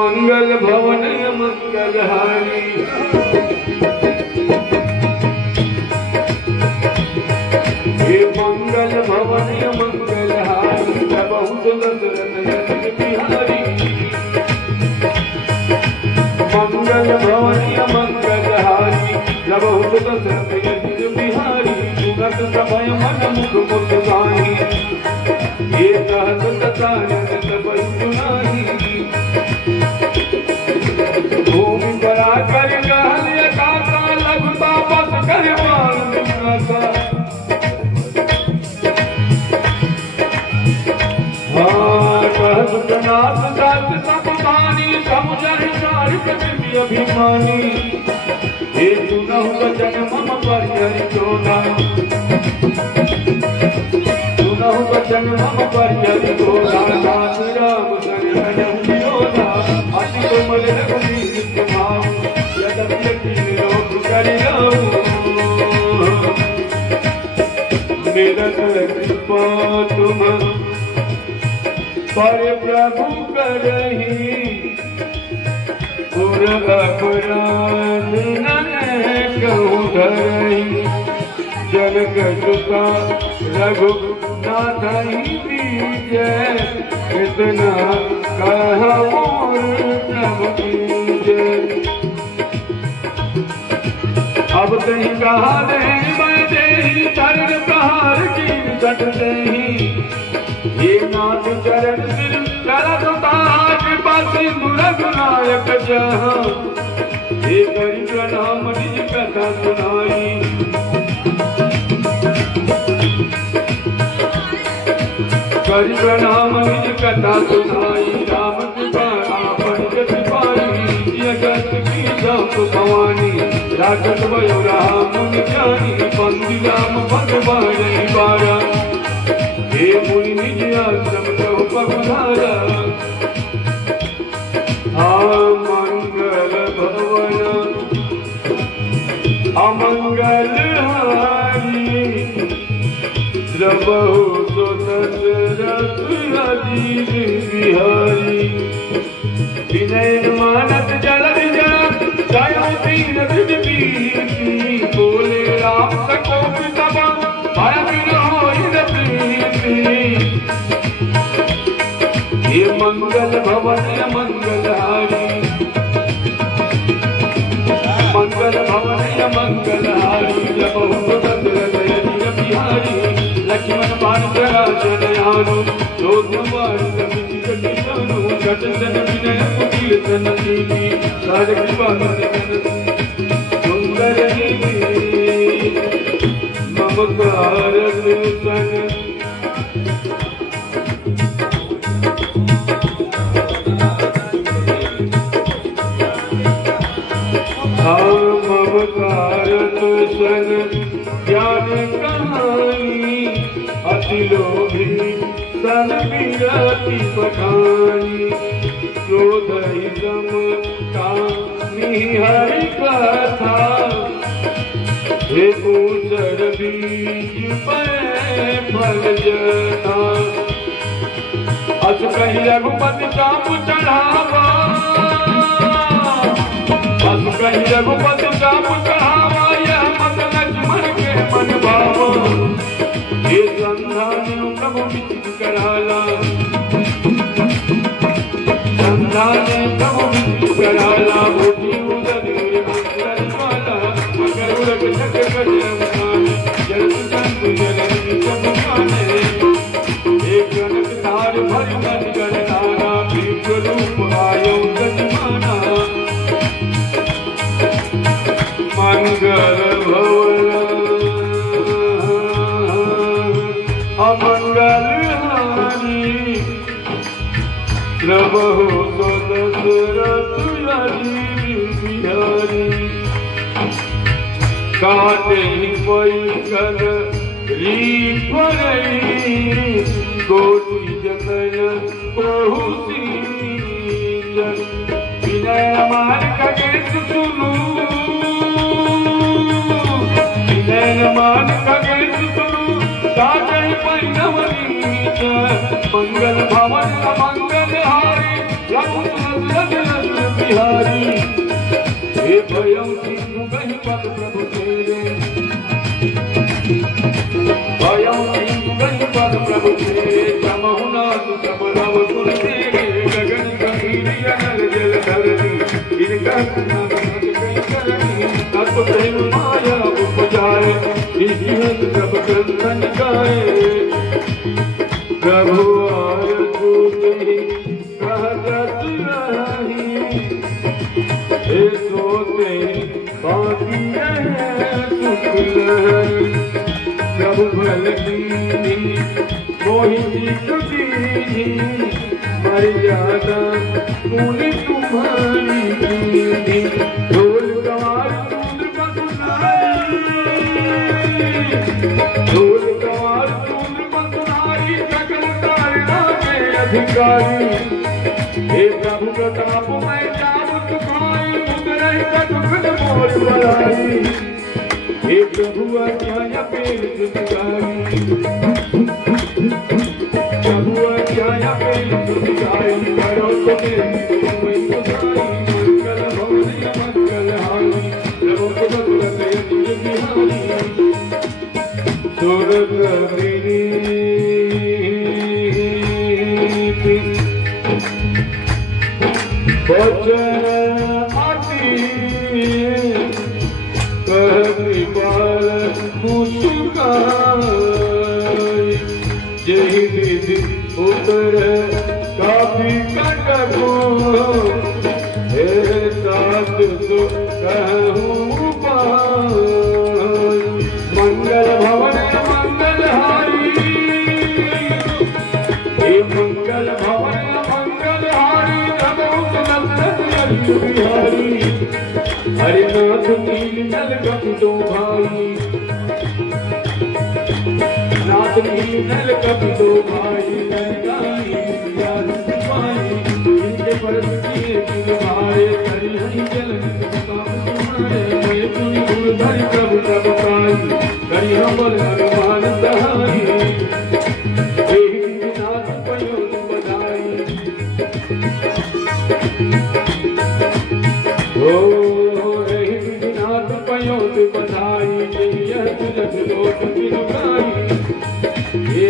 मंगल भवन मंगल हारी ये मंगल भवन मंगल हारी बहुत दशरथ बिहारी मंगल भवन मंगल हारी बहुत दशरथ बिहारी जुगत समय मन मुख मुस्कानी ये कहत तारन सब सुनाई भूमि बरा कर कहलिए काका लघु तापस कर मानसा हाँ कहत नाथ दास सपदानी समुझर सारी पृथ्वी अभिमानी ये सुनहु वचन मम परिहरि चोना सुनहु वचन मम परिहरि चोना दास राम शरण योना अति कोमल रघुवीर भाव यद्यपि कीन लोक करि निरंतर कृपा तुम पर प्रभु करहि पुर अपराध न कहूँ धरहि जनक सुता रघुनाथ बीजय इतना कह मोर प्रभु कीजय अब कहीं कहा नहीं मैं देही चरण प्रहार की सट देही ये नाथ चरण सिर चरत ताज पासी रघुनायक जहाँ ये करी प्रणाम निज कथा सुनाई करी प्रणाम निज कथा सुनाई राम कृपा पंडित पाई जगत की जप भवानी राजत भयो राम ज्ञानी बंदी राम भगवान बारा हे मुनि निज आश्रम लहु पधारा मंगल भवन अमंगल हारी द्रवहु सो दशरथ अजीर बिहारी विनय मानस जलधि जल जय तीरथ कीर्ति बोले राम सकोप सभा भय विरोहि ये मंगल भवन मंगल हारी मंगल भवन मंगल हारी बहुत दशरथ बिहारी लक्ष्मण पांचराचन यानो लोकवार किशनु जटन विनय कीर्तन कीर्ति सार कृपा सुंदर ममकार सन सन ज्ञान कहानी अति लोभी सन विरति पठानी क्रोध सम कामी हरि कथा हे पूजर बीज फल जथा अस कहीं रघुपति चाप चढ़ावा अस कहीं रघुपति चाप चढ़ावा यह मत लक्ष्मण के मन भाव ये संधान प्रभु विचित कराला संधान प्रभु विचित कराला बुद्धि उदर वाला मगर उड़क छक कर जल संत जल सब खाने एक जनक तार भर मन गणनारा पीठ रूप आयो गजमाना मंगल भवन अमंगल हारी प्रभु सो दशरथ बिहारी काटे पैकर कोटि जतन पहुँची विनय मान खगेश सुनु विनय मान खगेश सुनु साजय पैनवनी मंगल भवन मंगल हारी रघुनाथ हे भयं सिंधु कहि पद प्रभु तेरे भयं सिंधु कहि पद प्रभु तेरे समहु नाथ समरव गुण तेरे गगन गंभीर अनल जल धरती इनका नाम कहीं करनी तत्व प्रेम माया उपजाए इस सब क्रंदन गाए प्रभु आय तूते कहत रही हे सोते बाकी रहे सुख लहरी प्रभु भल दीनी मोहिनी तुझी मर्यादा पूरी तुम्हारी दीनी ढोल कवार सूंद पसुनारी सकल कारणा के अधिकारी हे प्रभु प्रताप मैं जाब सुखाई मुद्रहि दुख मोर बड़ाई हे प्रभु आज्ञा पेल सुधारी प्रभु आज्ञा पेल सुधारी करो तो मेरी मंगल भवन मंगल हारी प्रभु भगवत यति बिहारी सुरग वचन आती कहती बाल मुस्काई यही विधि उतर काफी कटको हे साथ तो कहूँ पाई मंगल भवन मंगल हारी हे मंगल भवन मंगल हारी बिहारी हरिनाथ नील नल कपितो भाई नाथ नील नल कपितो भाई इनके परस किए भाई हरि हरि जल तुम्हारे तुझी गुण धरि प्रभु तब पाई करी हमल हनुमान सहाई नाथ पयो बधाई ओ रही विनाथ पयोत बधाई जय तुलस लोक तिरुगाई हे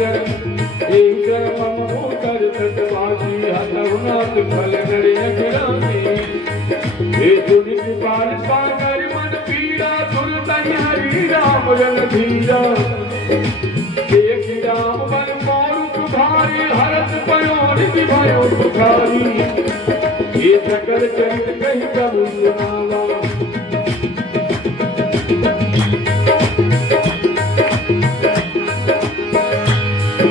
कर मम मोकर तटवासी हतहुनाथ फल नरे अखिलासी हे जुनि कृपाल सागर मन पीड़ा सुरतहि हरि राम रन धीरा एक राम बन मोरुख भारी हरत पयोनिधि भयो सुखारी ये सकल चरित कही प्रभु सुनावा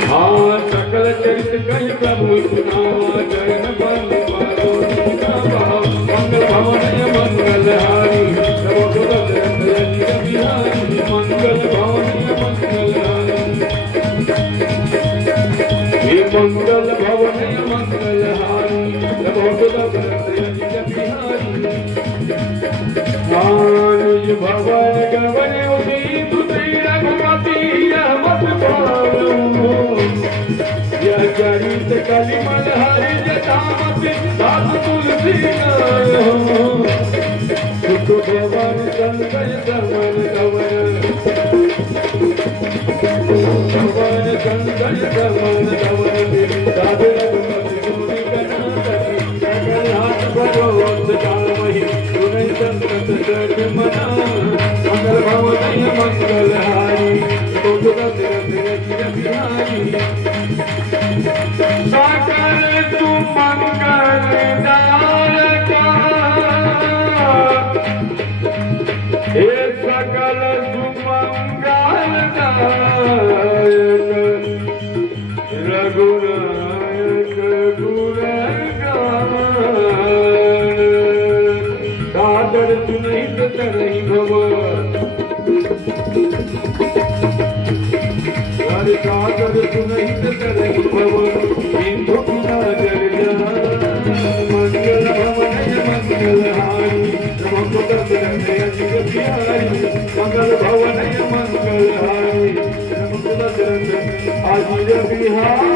हाँ सकल चरित कही प्रभु सुनावा जन बल मारो मंगल भवन मंगल हारी प्रभु बिहारी मंगल भवन मंगल हारी हे मंगल भवन मंगल हारी मानुज भवन गवन उदी तुझी रघुमती रहमत पाऊं यह चरित कलिमल हरि जटामति दास तुलसी सुख भवन संकट समन कवन भवन संकट समन कवन साधु रघुमति गुणी गणाधति सकल हाथ भगवत कामहि गुणै संकट सठ मना मंगल भवन मंगल हारी गोकुल बिहारी सकल सुमंगल दायका हे सकल सुमंगल दायक रघुनायक गुणगान सादर सुनहित तरहि भवन सादर सुनहित तरहि भवन सिंधु जल मंगल भवन मंगल हारी मंगल भवन मंगल हारी आज बिहार